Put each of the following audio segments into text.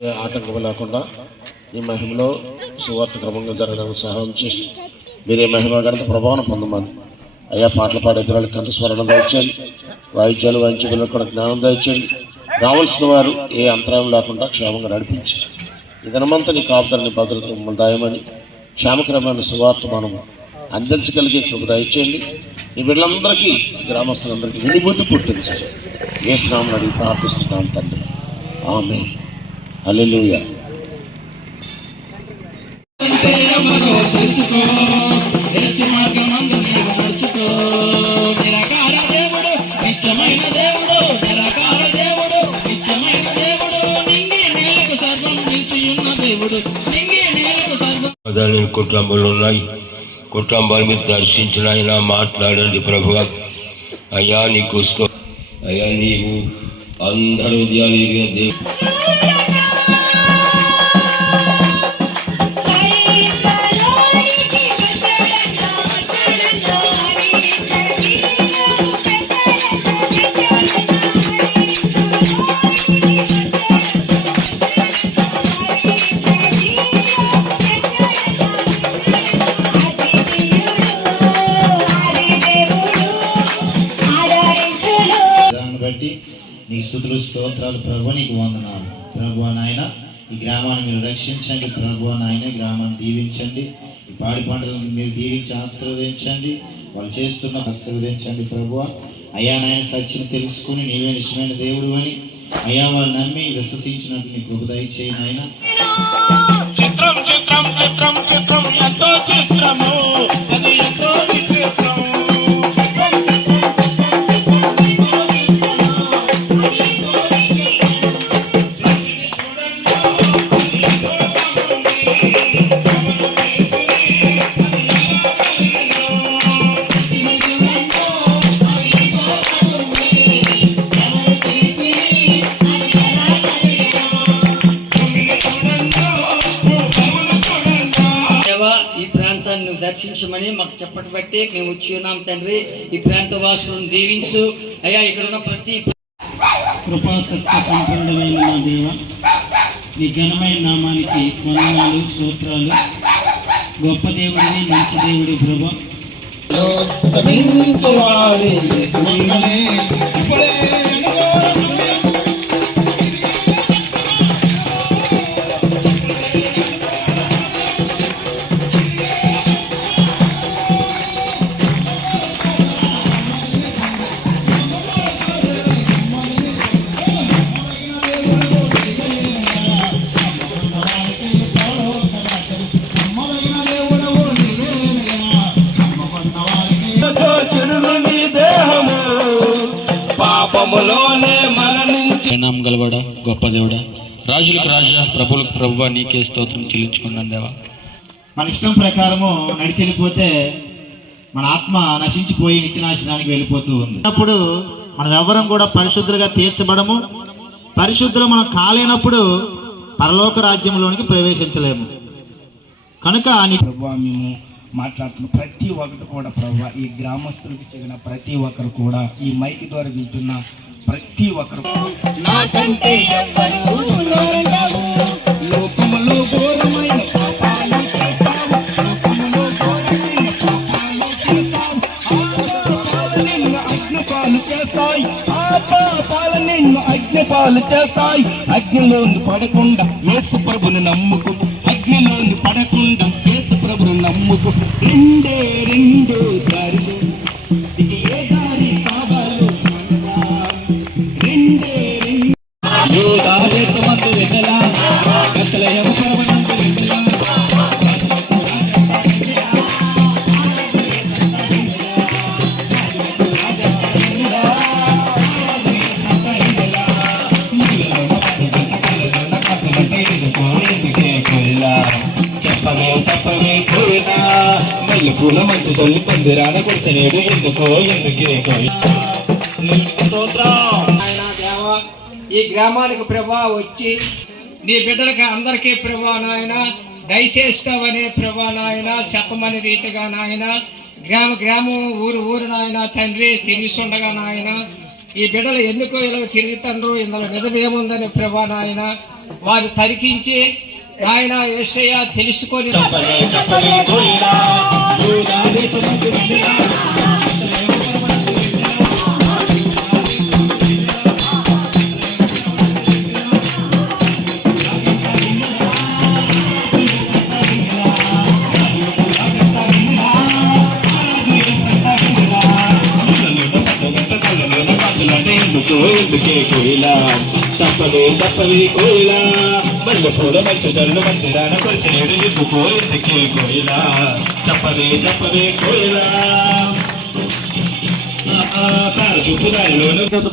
ఆటంకం లేకుండా ఈ మహిమలో సువార్త క్రమంగా జరగడానికి సహాయం చేసి మీరే మహిమ గణత ప్రభావం పొందమని అయ్యా పాటలు పాడే పిల్లలకి కంఠస్మరణ దయచేయండి, వాయిద్యాలు వాయించే పిల్లలకు కూడా జ్ఞానం దయచేయండి. రావాల్సిన వారు ఏ అంతరాయం లేకుండా క్షేమంగా నడిపించారు. ఈ దినమంతా నీ కాపుదలని భద్రత మమ్మల్ని దాయమని క్షేమకరమైన సువార్త మనం అందించగలిగే కృప దయచేయండి. ఈ వీళ్ళందరికీ గ్రామస్తులందరికీ వినుభూతి పుట్టించాలి. యేసు నామమున అడిగి ప్రార్థిస్తున్నాం తండ్రి, ఆమేన్. హల్లెలూయా. కుటుంబాలు ఉన్నాయి, కుటుంబాల మీద దర్శించిన ఆయన మాట్లాడండి ప్రభువా. అయ్యా నీకు అయ్యా నీవు అందరూ దేవుడు నీకు స్తుతులు స్తోత్రాలు ప్రభు, నీకు వందనాలు ప్రభు. నాయన ఈ గ్రామాన్ని మీరు రక్షించండి ప్రభు. నాయన గ్రామాన్ని దీవించండి, ఈ పాడి పంటలను మీరు దీవించి ఆశీర్వదించండి, వాళ్ళు చేస్తున్న ఆశీర్వదించండి ప్రభు. అయ్యా నాయన సత్యం తెలుసుకుని నీవే నిజమైన దేవుడు అని అయ్యా వాళ్ళు నమ్మి విశ్వసించినట్టు నీ కృప దయచేయి నాయన. చిత్రం చిత్రం చిత్రం చిత్రం ఎంతో చిత్రము, అది ఎంతో చిత్రం. దర్శించమని మాకు చెప్పటి బట్టి మేము వచ్చి ఉన్నాం తండ్రి. ఈ ప్రాంత వాసులను దీవించు అయ్యా. ఇక్కడ ఉన్న ప్రతి కృపా సత్య సంపన్నుడైన నా దేవ, నీ ఘనమైన నామానికి వందనాలు స్తోత్రాలు. గొప్ప దేవుడిని, మంచి దేవుడి ప్రభు. నామం గలవాడా, గొప్ప దేవుడా, రాజులకు రాజా, ప్రభులకు ప్రభువా, నీకే స్తోత్రం చెల్లించుకున్నాను దేవా. మన ఇష్టం ప్రకారము నడిచెళ్ళిపోతే మన ఆత్మ నశించిపోయి నిత్యనాశనానికి వెళ్ళిపోతూ ఉంది. అప్పుడు మనం ఎవరం కూడా పరిశుద్ధులుగా తీర్చబడము. పరిశుద్ధులు మనం కాలేనప్పుడు పరలోక రాజ్యంలోనికి ప్రవేశించలేము. కనుక ప్రభువా మేము మాట్లాడుతున్న ప్రతి ఒక్కరు కూడా ప్రభువా, ఈ గ్రామస్తులకు చెందిన ప్రతి ఒక్కరు కూడా ఈ మైక్ ద్వారా వింటున్న ప్రతి ఒక్కరు నాకంటే లోకములో ఘోరమైన పాపాలు చేస్తాము, లోకములో ఘోరమైన పాపాలు చేస్తాము, నిన్ను అగ్నిపాలు చేస్తాయి, ఆ పాపాలు నిన్ను అగ్నిపాలు చేస్తాయి. అగ్నిలోని పడకుండా యేసు ప్రభుని నమ్ముకు, అగ్నిలోని పడకుండా యేసు ప్రభుని నమ్ముకు. రెండే రెండు దారులు, ఏ దారి కావాలో రెండే రెండు మంది వెళ్ళలా అసలు ఎవరు వెళ్ళలా. చెప్పమే పోయినా మళ్ళీ పూల మంచి తొలి పొందిరాన కొలిసినేడు ఎందుకో ఎందుకే. ఈ గ్రామానికి ప్రభా వచ్చి నీ బిడ్డలకి అందరికీ ప్రభా నాయన దయచేస్తావనే ప్రభా నాయన చెప్పమని రీతిగా నాయన గ్రామం ఊరు నాయన తండ్రి తిరిగిస్తుండగా నాయన ఈ బిడ్డలు ఎందుకో ఇలా తిరుగుతుండ్రు, ఇందులో నిజమేముందని ప్రభా నాయన వారు తరికించి ఆయన యేసయ్య తెలుసుకొని ఎందుకే కోయిలా చెప్పవే కోయిలా మల్లె పూల మంచుదలను మందిరాన కొలిసినేడు ఎందుకో ఎందుకే కోయిలా చెప్పవే కోయిలా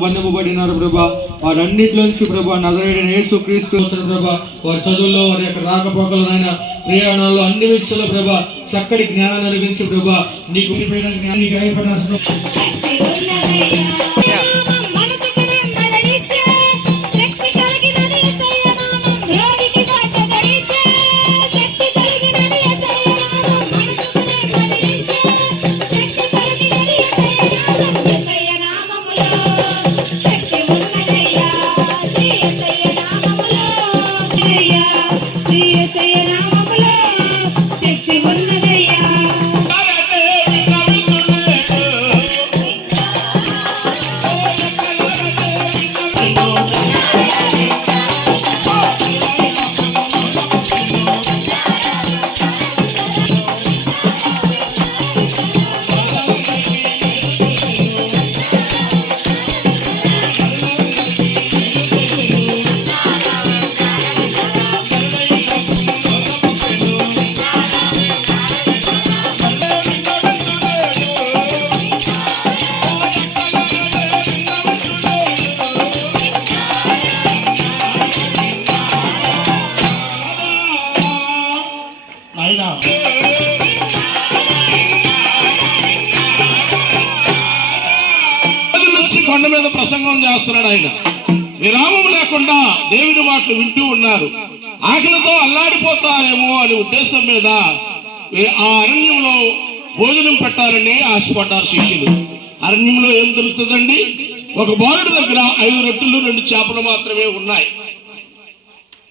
బంధింపబడినారు ప్రభా, వారన్నిటిలోంచి ప్రభా నజరేయుడైన యేసుక్రీస్తు ప్రభా, వారి చదువుల్లో వారి యొక్క రాకపోకలనైనా ప్రయాణాల్లో అన్ని విషయాల్లో ప్రభా చక్కటి జ్ఞానాన్ని అనిపించి ప్రభా నీకు జ్ఞానికి అయిపోయిన కొండ మీద ప్రసంగం చేస్తున్నాడు ఆయన. విరామం లేకుండా దేవుని మాటలు వింటూ ఉన్నారు. ఆకలితో అల్లాడిపోతారేమో అనే ఉద్దేశం మీద ఆ అరణ్యంలో భోజనం పెట్టాలని ఆశపడ్డారు శిష్యులు. అరణ్యంలో ఏం దొరుకుతుందండి? ఒక బాలుడి దగ్గర 5 రొట్టెలు 2 చేపలు మాత్రమే ఉన్నాయి.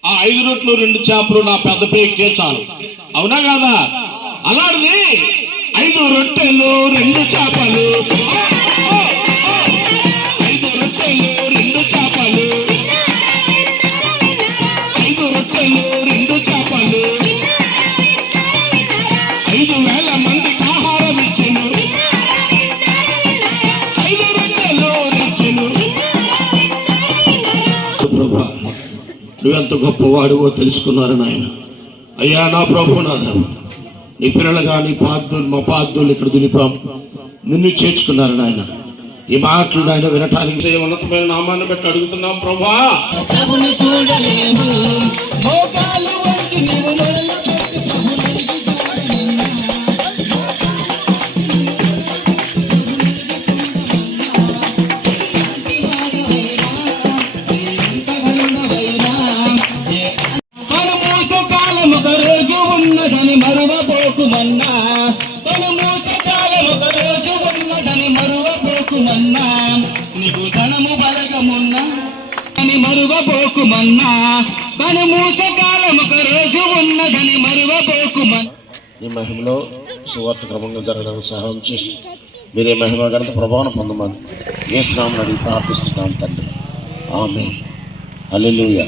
ఆ 5 రొట్టెలు 2 చేపలు నా పెద్ద పేరుకే చాలు, అవునా కాదా? అలాంటిది 5 రొట్టెలు 2 చేపలు, 5 రొట్టెలు 2 చేపలు, 5 రొట్టెలు 2 చేపలు, 5,000 మందికి ఆహారం ఇచ్చెను. 5 రొట్టెలు ఇచ్చెను. ప్రభా, నువ్వెంత గొప్పవాడివో తెలుసుకున్నారు నాయన. అయ్యా నా ప్రభునాథ, నీ పిల్లలుగా నీ మా పాదులు ఇక్కడ దులిపాం, నిన్ను చేర్చుకున్నారు నాయన. ఈ మాటలు నాయన వినటానికి ఉన్నతమైన నామాన్ని బట్టి అడుగుతున్నాం ప్రభా. మరువబోకుమన్నా, తను మూసకాలం ఒక రోజు ఉన్నదని మరువబోకుమన్నా, నీకు ధనము బలగమున్నా అని మరువబోకుమన్నా, తను మూసకాలం ఒక రోజు ఉన్నదని మరువబోకుమన్నా. ఈ మహిమలో సువార్త క్రమంగా జరగడానికి సహాయం చేసి మీరే మహిమ ఘనత ప్రభావం పొందమని యేసు నామమున అడిగి ప్రార్థిస్తున్నాం తండ్రి. ఆమేన్. హల్లెలూయా.